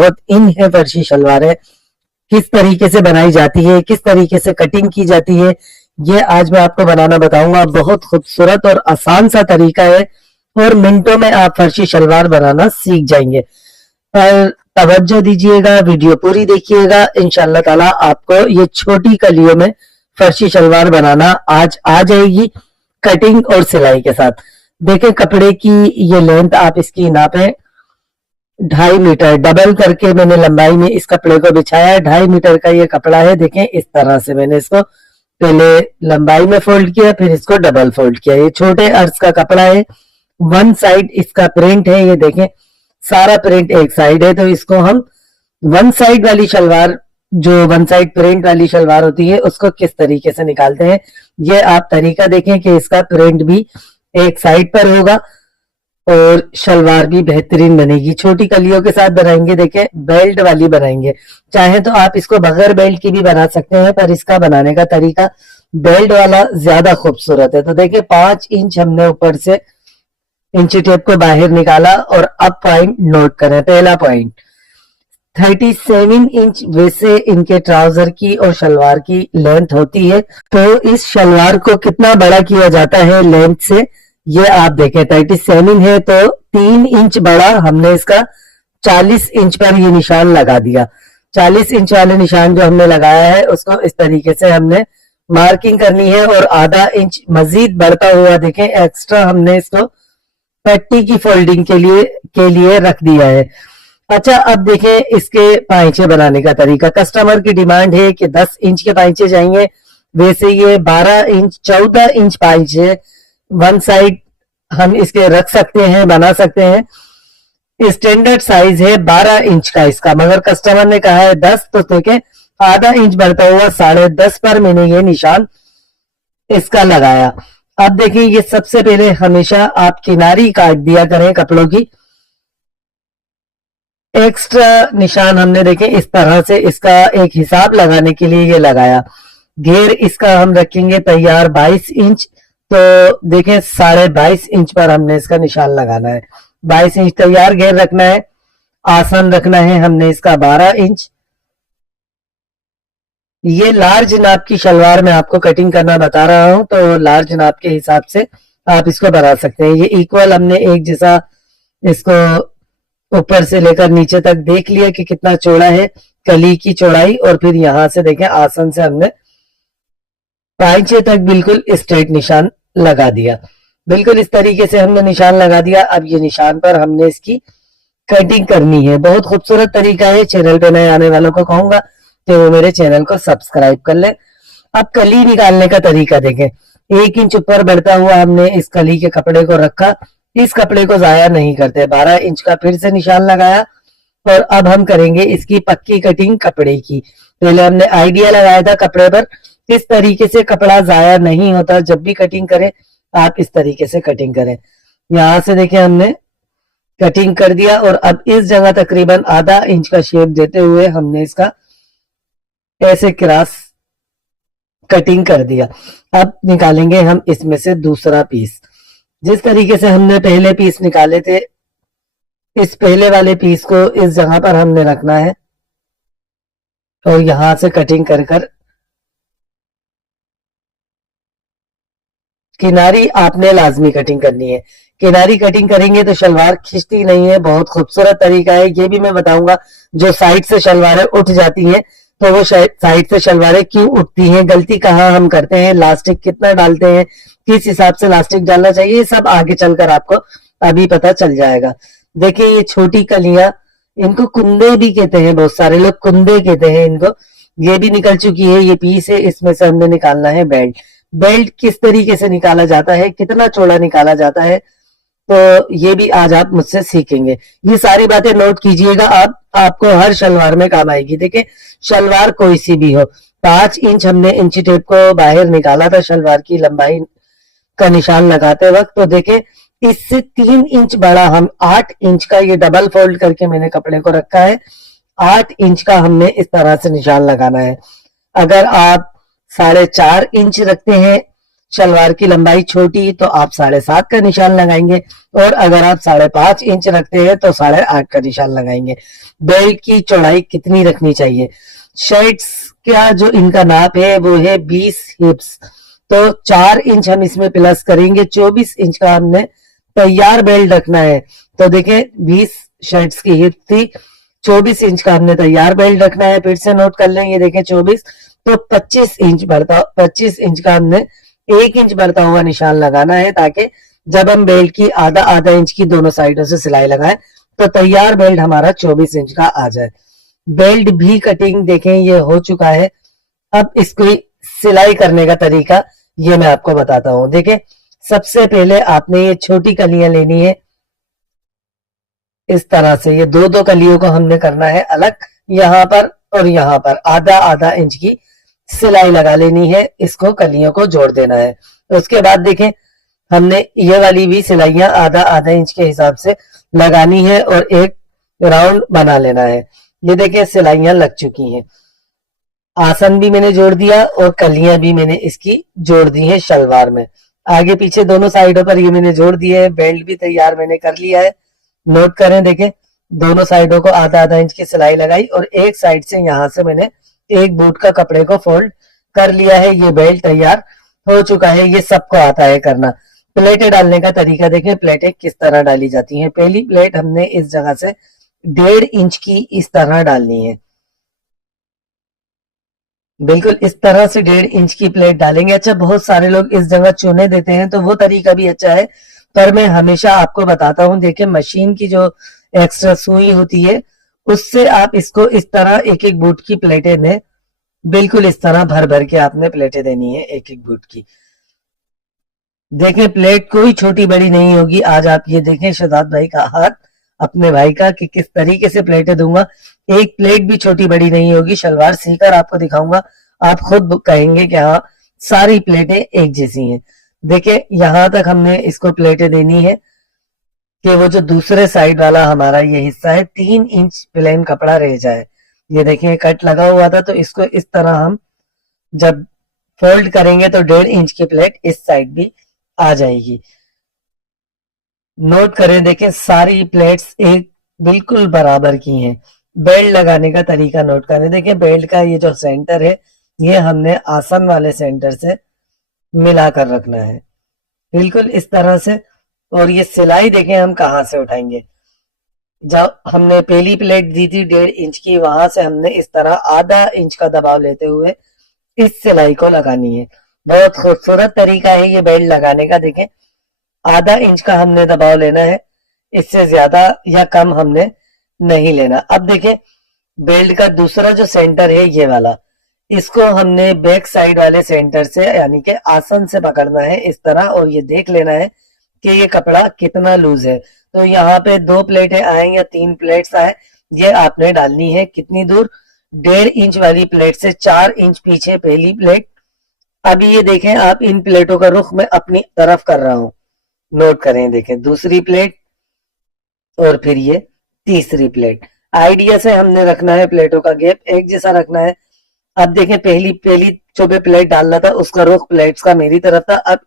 बहुत इन है फर्शी शलवारें, किस तरीके से बनाई जाती है, किस तरीके से कटिंग की जाती है, ये आज मैं आपको बनाना बताऊंगा। बहुत खूबसूरत और आसान सा तरीका है और मिनटों में आप फर्शी शलवार बनाना सीख जाएंगे। पर तवज्जो दीजिएगा, वीडियो पूरी देखिएगा, इंशाल्लाह ताला आपको ये छोटी कलियों में फर्शी शलवार बनाना आज आ जाएगी, कटिंग और सिलाई के साथ। देखें कपड़े की ये लेंथ आप इसकी नापें 2.5 मीटर, डबल करके मैंने लंबाई में इस कपड़े को बिछाया है। 2.5 मीटर का ये कपड़ा है। देखें इस तरह से मैंने इसको पहले लंबाई में फोल्ड किया, फिर इसको डबल फोल्ड किया। ये छोटे अर्ज का कपड़ा है, वन साइड इसका प्रिंट है। ये देखें सारा प्रिंट एक साइड है, तो इसको हम वन साइड वाली शलवार, जो वन साइड प्रिंट वाली शलवार होती है, उसको किस तरीके से निकालते हैं, ये आप तरीका देखें कि इसका प्रिंट भी एक साइड पर होगा और शलवार भी बेहतरीन बनेगी। छोटी कलियों के साथ बनाएंगे, देखें बेल्ट वाली बनाएंगे। चाहे तो आप इसको बगैर बेल्ट की भी बना सकते हैं, पर इसका बनाने का तरीका बेल्ट वाला ज्यादा खूबसूरत है। तो देखें 5 इंच हमने ऊपर से इंची टेप को बाहर निकाला और अब पॉइंट नोट करें। पहला पॉइंट 37 इंच वैसे इनके ट्राउजर की और शलवार की लेंथ होती है, तो इस शलवार को कितना बड़ा किया जाता है लेंथ से, ये आप देखें 37 है तो 3 इंच बड़ा हमने इसका 40 इंच पर ये निशान लगा दिया। 40 इंच वाले निशान जो हमने लगाया है उसको इस तरीके से हमने मार्किंग करनी है और आधा इंच मजीद बढ़ता हुआ देखें एक्स्ट्रा हमने इसको पट्टी की फोल्डिंग के लिए रख दिया है। अच्छा अब देखें इसके पाइचे बनाने का तरीका। कस्टमर की डिमांड है कि 10 इंच के पाइचे चाहिए, वैसे ये 12 इंच 14 इंच पाइचे वन साइड हम इसके रख सकते हैं, बना सकते हैं। स्टैंडर्ड साइज है 12 इंच का इसका, मगर कस्टमर ने कहा है 10, तो देखें आधा इंच बढ़ता हुआ 10.5 पर मैंने ये निशान इसका लगाया। अब देखिए ये सबसे पहले हमेशा आप किनारी काट दिया करें कपड़ों की। एक्स्ट्रा निशान हमने देखे इस तरह से इसका एक हिसाब लगाने के लिए ये लगाया। घेर इसका हम रखेंगे तैयार 22 इंच, तो देखें 22.5 इंच पर हमने इसका निशान लगाना है। 22 इंच तैयार घेर रखना है। आसन रखना है हमने इसका 12 इंच। ये लार्ज नाप की शलवार मैं आपको कटिंग करना बता रहा हूं, तो लार्ज नाप के हिसाब से आप इसको बना सकते हैं। ये इक्वल हमने एक जैसा इसको ऊपर से लेकर नीचे तक देख लिया कि कितना चौड़ा है कली की चौड़ाई, और फिर यहां से देखें आसन से हमने पांचे तक बिल्कुल स्ट्रेट निशान लगा दिया। बिल्कुल इस तरीके से हमने निशान लगा दिया। अब ये निशान पर हमने इसकी कटिंग करनी है। बहुत खूबसूरत तरीका है। चैनल पे नए आने वालों को कहूंगा कि वो मेरे चैनल को सब्सक्राइब कर ले। अब कली निकालने का तरीका देखें। 1 इंच ऊपर बढ़ता हुआ हमने इस कली के कपड़े को रखा। इस कपड़े को जाया नहीं करते। 12 इंच का फिर से निशान लगाया और अब हम करेंगे इसकी पक्की कटिंग कपड़े की। पहले हमने आइडिया लगाया था कपड़े पर। इस तरीके से कपड़ा जाया नहीं होता। जब भी कटिंग करें आप इस तरीके से कटिंग करें। यहां से देखें हमने कटिंग कर दिया और अब इस जगह तकरीबन आधा इंच का शेप देते हुए हमने इसका ऐसे क्रॉस कटिंग कर दिया। अब निकालेंगे हम इसमें से दूसरा पीस। जिस तरीके से हमने पहले पीस निकाले थे, इस पहले वाले पीस को इस जगह पर हमने रखना है और यहां से कटिंग कर कर किनारी आपने लाजमी कटिंग करनी है। किनारी कटिंग करेंगे तो शलवार खिंचती नहीं है। बहुत खूबसूरत तरीका है। ये भी मैं बताऊंगा। जो साइड से शलवारें उठ जाती हैं, तो वो साइड से शलवारें क्यों उठती हैं, गलती कहाँ हम करते हैं, लास्टिक कितना डालते हैं, किस हिसाब से लास्टिक डालना चाहिए, ये सब आगे चलकर आपको अभी पता चल जाएगा। देखिए ये छोटी कलियां, इनको कुंदे भी कहते हैं, बहुत सारे लोग कुंदे कहते हैं इनको। ये भी निकल चुकी है। ये पीस है, इसमें से हमने निकालना है बेल्ट। बेल्ट किस तरीके से निकाला जाता है, कितना चौड़ा निकाला जाता है, तो ये भी आज आप मुझसे सीखेंगे। ये सारी बातें नोट कीजिएगा, आपको हर शलवार में काम आएगी। देखिए शलवार कोई सी भी हो, 5 इंच हमने इंची टेप को बाहर निकाला था शलवार की लंबाई का निशान लगाते वक्त। तो देखे इससे 3 इंच बड़ा हम 8 इंच का ये डबल फोल्ड करके मैंने कपड़े को रखा है। 8 इंच का हमने इस तरह से निशान लगाना है। अगर आप 4.5 इंच रखते हैं शलवार की लंबाई छोटी तो आप 7.5 का निशान लगाएंगे, और अगर आप 5.5 इंच रखते हैं तो 8.5 का निशान लगाएंगे। बेल्ट की चौड़ाई कितनी रखनी चाहिए? शर्ट्स का जो इनका नाप है वो है 20 हिप्स, तो 4 इंच हम इसमें प्लस करेंगे, 24 इंच का हमने तैयार बेल्ट रखना है। तो देखें 20 शर्ट्स की हिप थी, 24 इंच का हमने तैयार बेल्ट रखना है। फिर से नोट कर लें, ये देखें 24, तो 25 इंच बढ़ता, 25 इंच का हमने 1 इंच बढ़ता हुआ निशान लगाना है, ताकि जब हम बेल्ट की आधा आधा इंच की दोनों साइडों से सिलाई लगाएं तो तैयार बेल्ट हमारा 24 इंच का आ जाए। बेल्ट भी कटिंग देखें ये हो चुका है। अब इसको सिलाई करने का तरीका ये मैं आपको बताता हूं। देखें सबसे पहले आपने ये छोटी कलियां लेनी है, इस तरह से ये दो दो कलियों को हमने करना है अलग, यहाँ पर और यहाँ पर आधा आधा इंच की सिलाई लगा लेनी है, इसको कलियों को जोड़ देना है। उसके बाद देखें हमने ये वाली भी सिलाइयां आधा आधा इंच के हिसाब से लगानी है और एक राउंड बना लेना है। ये देखें सिलाइयां लग चुकी हैं, आसन भी मैंने जोड़ दिया और कलियां भी मैंने इसकी जोड़ दी है शलवार में, आगे पीछे दोनों साइडों पर ये मैंने जोड़ दिए है। बेल्ट भी तैयार मैंने कर लिया है, नोट करें। देखें दोनों साइडों को आधा आधा इंच की सिलाई लगाई और एक साइड से यहां से मैंने एक बूट का कपड़े को फोल्ड कर लिया है। ये बेल्ट तैयार हो चुका है, ये सबको आता है करना। प्लेटें डालने का तरीका देखें, प्लेटें किस तरह डाली जाती हैं। पहली प्लेट हमने इस जगह से 1.5 इंच की इस तरह डालनी है, बिल्कुल इस तरह से 1.5 इंच की प्लेट डालेंगे। अच्छा बहुत सारे लोग इस जगह चुने देते हैं, तो वो तरीका भी अच्छा है, पर मैं हमेशा आपको बताता हूं देखिए मशीन की जो एक्स्ट्रा सुई होती है उससे आप इसको इस तरह एक एक बूट की प्लेटें दें, बिल्कुल इस तरह भर भर के आपने प्लेटें देनी है एक एक बूट की। देखें प्लेट कोई छोटी बड़ी नहीं होगी। आज आप ये देखें शहजाद भाई का हाथ अपने भाई का कि किस तरीके से प्लेटें दूंगा, एक प्लेट भी छोटी बड़ी नहीं होगी। शलवार सीकर आपको दिखाऊंगा, आप खुद कहेंगे कि हाँ सारी प्लेटें एक जैसी हैं। देखिए यहां तक हमने इसको प्लेटें देनी है कि वो जो दूसरे साइड वाला हमारा ये हिस्सा है 3 इंच प्लेन कपड़ा रह जाए। ये देखिए कट लगा हुआ था, तो इसको इस तरह हम जब फोल्ड करेंगे तो 1.5 इंच की प्लेट इस साइड भी आ जाएगी। नोट करें देखें सारी प्लेट्स एक बिल्कुल बराबर की हैं। बेल्ट लगाने का तरीका नोट करें, देखें बेल्ट का ये जो सेंटर है ये हमने आसन वाले सेंटर से मिलाकर रखना है, बिल्कुल इस तरह से। और ये सिलाई देखें हम कहां से उठाएंगे, जब हमने पहली प्लेट दी थी 1.5 इंच की, वहां से हमने इस तरह आधा इंच का दबाव लेते हुए इस सिलाई को लगानी है। बहुत खूबसूरत तरीका है ये बेल्ट लगाने का। देखें आधा इंच का हमने दबाव लेना है, इससे ज्यादा या कम हमने नहीं लेना। अब देखें बेल्ट का दूसरा जो सेंटर है ये वाला, इसको हमने बैक साइड वाले सेंटर से यानी कि आसन से पकड़ना है इस तरह, और ये देख लेना है कि ये कपड़ा कितना लूज है। तो यहाँ पे 2 प्लेटें आए या 3 प्लेट्स आए, ये आपने डालनी है कितनी दूर, 1.5 इंच वाली प्लेट से 4 इंच पीछे पहली प्लेट। अभी ये देखें आप इन प्लेटों का रुख मैं अपनी तरफ कर रहा हूं, नोट करें। देखें दूसरी प्लेट और फिर ये तीसरी प्लेट, आइडिया से हमने रखना है प्लेटों का गैप एक जैसा रखना है। अब देखें पहली जो पे प्लेट डालना था उसका रुख प्लेट्स का मेरी तरफ था, अब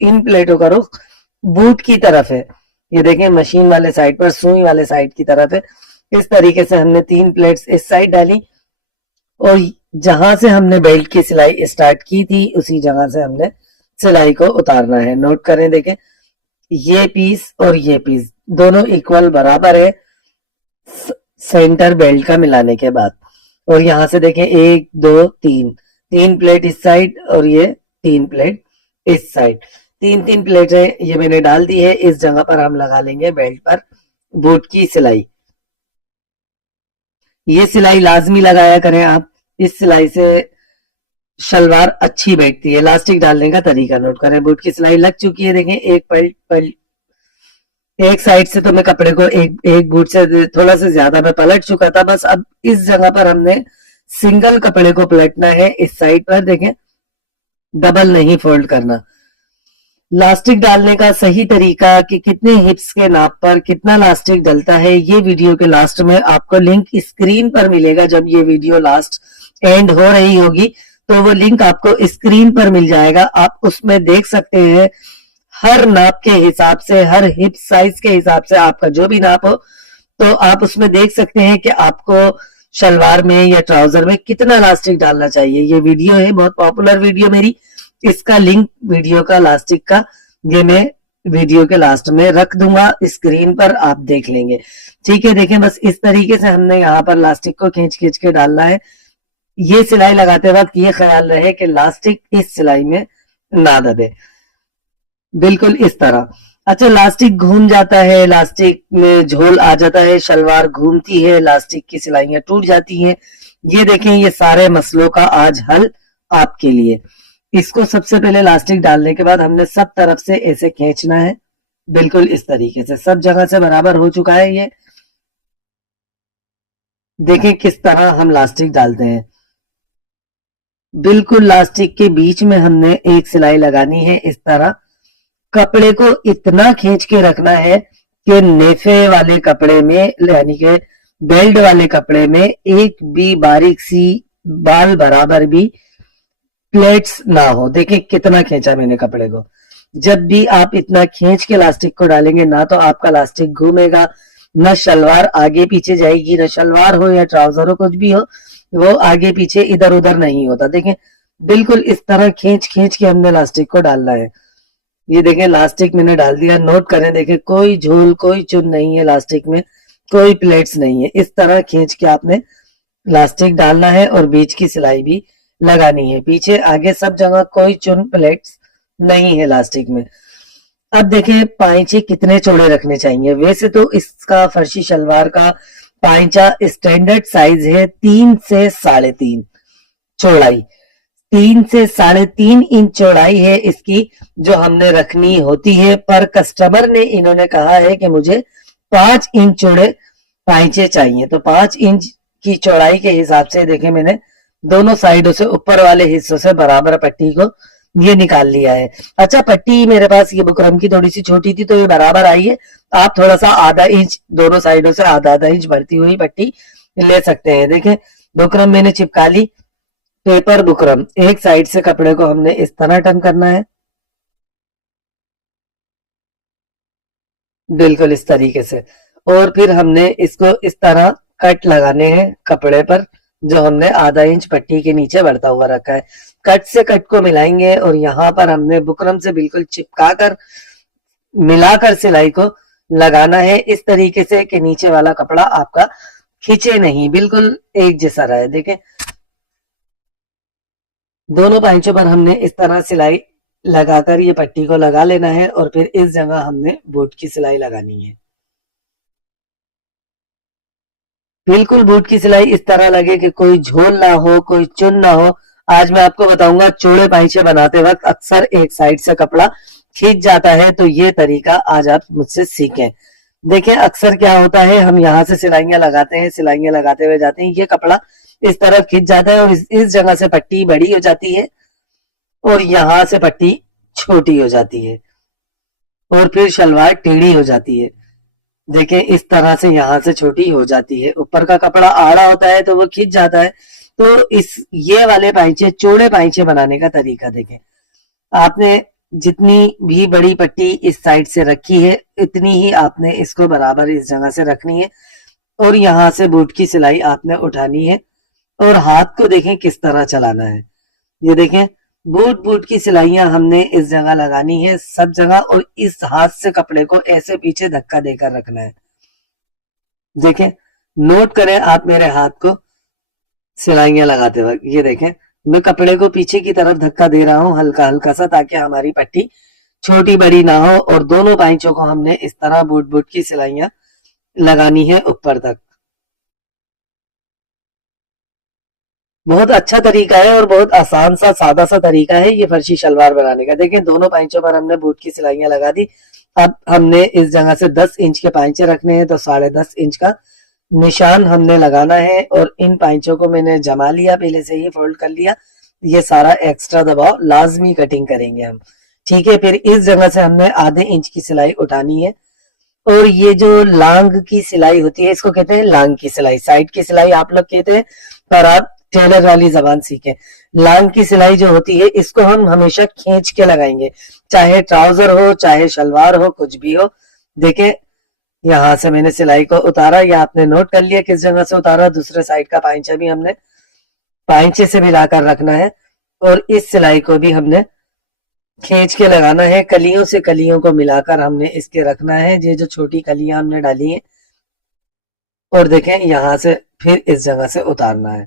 इन प्लेटों का रुख बूट की तरफ है। ये देखें मशीन वाले साइड पर सुई वाले साइड की तरफ है। इस तरीके से हमने 3 प्लेट्स इस साइड डाली और जहां से हमने बेल्ट की सिलाई स्टार्ट की थी उसी जगह से हमने सिलाई को उतारना है। नोट करें देखें ये पीस और ये पीस दोनों इक्वल बराबर है सेंटर बेल्ट का मिलाने के बाद। और यहां से देखें 1 2 3 प्लेट इस साइड और ये 3 प्लेट इस साइड, 3 प्लेटें ये मैंने डाल दी है। इस जगह पर हम लगा लेंगे बेल्ट पर बूट की सिलाई। ये सिलाई लाजमी लगाया करें आप, इस सिलाई से शलवार अच्छी बैठती है। इलास्टिक डालने का तरीका नोट करें। बूट की सिलाई लग चुकी है, देखें एक साइड से तो मैं कपड़े को एक बूट से थोड़ा सा ज्यादा मैं पलट चुका था, बस अब इस जगह पर हमने सिंगल कपड़े को पलटना है इस साइड पर, देखें डबल नहीं फोल्ड करना। लास्टिक डालने का सही तरीका कि कितने हिप्स के नाप पर कितना लास्टिक डलता है, ये वीडियो के लास्ट में आपको लिंक स्क्रीन पर मिलेगा। जब ये वीडियो लास्ट एंड हो रही होगी तो वो लिंक आपको स्क्रीन पर मिल जाएगा, आप उसमें देख सकते हैं। हर नाप के हिसाब से, हर हिप साइज के हिसाब से, आपका जो भी नाप हो, तो आप उसमें देख सकते हैं कि आपको शलवार में या ट्राउजर में कितना इलास्टिक डालना चाहिए। ये वीडियो है, बहुत पॉपुलर वीडियो मेरी, इसका लिंक वीडियो का इलास्टिक का ये मैं वीडियो के लास्ट में रख दूंगा स्क्रीन पर, आप देख लेंगे। ठीक है, देखें बस इस तरीके से हमने यहाँ पर इलास्टिक को खींच खींच के डालना है। ये सिलाई लगाते वक्त ये ख्याल रहे कि इलास्टिक इस सिलाई में ना दबे, बिल्कुल इस तरह। अच्छा, इलास्टिक घूम जाता है, इलास्टिक में झोल आ जाता है, शलवार घूमती है, इलास्टिक की सिलाइयां टूट जाती हैं। ये देखें, ये सारे मसलों का आज हल आपके लिए। इसको सबसे पहले इलास्टिक डालने के बाद हमने सब तरफ से ऐसे खींचना है, बिल्कुल इस तरीके से। सब जगह से बराबर हो चुका है ये। देखें किस तरह हम इलास्टिक डालते हैं। बिल्कुल इलास्टिक के बीच में हमने एक सिलाई लगानी है इस तरह। कपड़े को इतना खींच के रखना है कि नेफे वाले कपड़े में, यानी कि बेल्ट वाले कपड़े में, एक भी बारीक सी बाल बराबर भी प्लेट्स ना हो। देखिए कितना खींचा मैंने कपड़े को। जब भी आप इतना खींच के इलास्टिक को डालेंगे ना तो आपका इलास्टिक घूमेगा, न शलवार आगे पीछे जाएगी, न शलवार हो या ट्राउजर हो, कुछ भी हो, वो आगे पीछे इधर उधर नहीं होता। देखें बिल्कुल इस तरह खींच खींच के हमने इलास्टिक को डालना है। ये देखें इलास्टिक मैंने डाल दिया, नोट करें, देखें कोई झोल कोई चुन नहीं है इलास्टिक में, कोई प्लेट्स नहीं है। इस तरह खींच के आपने इलास्टिक डालना है और बीच की सिलाई भी लगानी है। पीछे आगे सब जगह कोई चुन प्लेट्स नहीं है इलास्टिक में। अब देखें पाइचे कितने चौड़े रखने चाहिए। वैसे तो इसका फर्शी शलवार का पाइचा स्टैंडर्ड साइज है 3 से 3.5 चौड़ाई। 3 से 3.5 इंच चौड़ाई है इसकी जो हमने रखनी होती है, पर कस्टमर ने इन्होंने कहा है कि मुझे 5 इंच चौड़े पाइचे चाहिए। तो 5 इंच की चौड़ाई के हिसाब से देखें मैंने दोनों साइडों से, ऊपर वाले हिस्सों से बराबर पट्टी को ये निकाल लिया है। अच्छा, पट्टी मेरे पास ये बुकरम की थोड़ी सी छोटी थी तो ये बराबर आई है। आप थोड़ा सा आधा इंच दोनों साइडों से आधा आधा इंच बढ़ती हुई पट्टी ले सकते हैं। देखें बुकरम मैंने चिपका ली, पेपर बुकरम एक साइड से कपड़े को हमने इस तरह टर्न करना है, बिल्कुल इस तरीके से। और फिर हमने इसको इस तरह कट लगाने हैं कपड़े पर जो हमने आधा इंच पट्टी के नीचे बढ़ता हुआ रखा है। कट से कट को मिलाएंगे और यहाँ पर हमने बुकरम से बिल्कुल चिपका कर मिलाकर सिलाई को लगाना है इस तरीके से कि नीचे वाला कपड़ा आपका खींचे नहीं, बिल्कुल एक जैसा रहे। देखें दोनों पाइचों पर हमने इस तरह सिलाई लगाकर ये पट्टी को लगा लेना है और फिर इस जगह हमने बूट की सिलाई लगानी है। बिल्कुल बूट की सिलाई इस तरह लगे कि कोई झोल ना हो, कोई चुन ना हो। आज मैं आपको बताऊंगा, चौड़े पाइचे बनाते वक्त अक्सर एक साइड से कपड़ा खींच जाता है, तो ये तरीका आज आप मुझसे सीखें। देखें अक्सर क्या होता है, हम यहाँ से सिलाइयां लगाते हैं, सिलाइयां लगाते हुए जाते हैं, ये कपड़ा इस तरफ खिंच जाता है और इस जगह से पट्टी बड़ी हो जाती है और यहाँ से पट्टी छोटी हो जाती है और फिर शलवार टेढ़ी हो जाती है। देखें इस तरह से यहाँ से छोटी हो जाती है, ऊपर का कपड़ा आड़ा होता है तो वो खिंच जाता है। तो इस ये वाले पाइचे, चौड़े पाइचे बनाने का तरीका देखें। आपने जितनी भी बड़ी पट्टी इस साइड से रखी है इतनी ही आपने इसको बराबर इस जगह से रखनी है और यहाँ से बूट की सिलाई आपने उठानी है और हाथ को देखें किस तरह चलाना है। ये देखें बूट बूट की सिलाइयां हमने इस जगह लगानी है सब जगह और इस हाथ से कपड़े को ऐसे पीछे धक्का देकर रखना है। देखें नोट करें आप मेरे हाथ को सिलाइयां लगाते वक्त। ये देखें मैं कपड़े को पीछे की तरफ धक्का दे रहा हूं हल्का हल्का सा, ताकि हमारी पट्टी छोटी बड़ी ना हो और दोनों पाइचों को हमने इस तरह बूट बूट की सिलाइयां लगानी है ऊपर तक। बहुत अच्छा तरीका है और बहुत आसान सा सादा सा तरीका है ये फर्शी शलवार बनाने का। देखें दोनों पाइचों पर हमने बूट की सिलाइयां लगा दी। अब हमने इस जगह से 10 इंच के पाइचे रखने हैं तो 10.5 इंच का निशान हमने लगाना है और इन पाइचों को मैंने जमा लिया, पहले से ही फोल्ड कर लिया। ये सारा एक्स्ट्रा दबाव लाजमी कटिंग करेंगे हम, ठीक है। फिर इस जगह से हमने आधे इंच की सिलाई उठानी है और ये जो लांग की सिलाई होती है इसको कहते हैं लांग की सिलाई, साइड की सिलाई आप लोग कहते हैं, पर आप टेलर वाली जबान सीखें। लांग की सिलाई जो होती है इसको हम हमेशा खींच के लगाएंगे, चाहे ट्राउजर हो चाहे शलवार हो कुछ भी हो। देखें यहाँ से मैंने सिलाई को उतारा, या आपने नोट कर लिया किस जगह से उतारा। दूसरे साइड का पाइंचा भी हमने पाइंचे से मिलाकर रखना है, और इस सिलाई को भी हमने खींच के लगाना है। कलियों से कलियों को मिलाकर हमने इसके रखना है, ये जो छोटी कलियां हमने डाली हैं। और देखें यहाँ से फिर इस जगह से उतारना है।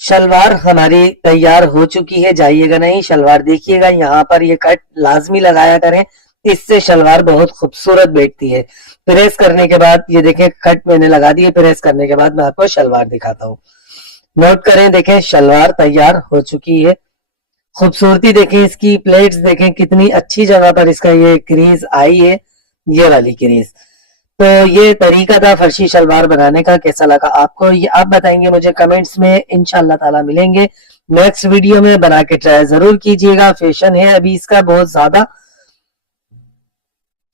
शलवार हमारी तैयार हो चुकी है, जाइएगा नहीं, शलवार देखिएगा। यहाँ पर ये कट लाजमी लगाया करें, इससे शलवार बहुत खूबसूरत बैठती है। प्रेस करने के बाद ये देखें कट मैंने लगा दिए, प्रेस करने के बाद मैं आपको शलवार दिखाता हूँ। नोट करें, देखें शलवार तैयार हो चुकी है। खूबसूरती देखें इसकी, प्लेट्स देखें कितनी अच्छी जगह पर इसका ये क्रीज आई है, ये वाली क्रीज। तो ये तरीका था फर्शी शलवार बनाने का, कैसा लगा आपको ये आप बताएंगे मुझे कमेंट्स में। इंशाल्लाह ताला मिलेंगे नेक्स्ट वीडियो में, बना के ट्राई जरूर कीजिएगा। फैशन है अभी इसका बहुत ज्यादा।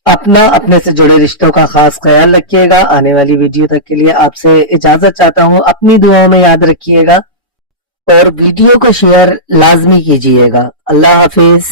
अपने से जुड़े रिश्तों का खास ख्याल रखिएगा। आने वाली वीडियो तक के लिए आपसे इजाजत चाहता हूँ, अपनी दुआओं में याद रखिएगा और वीडियो को शेयर लाजमी कीजिएगा। अल्लाह हाफिज।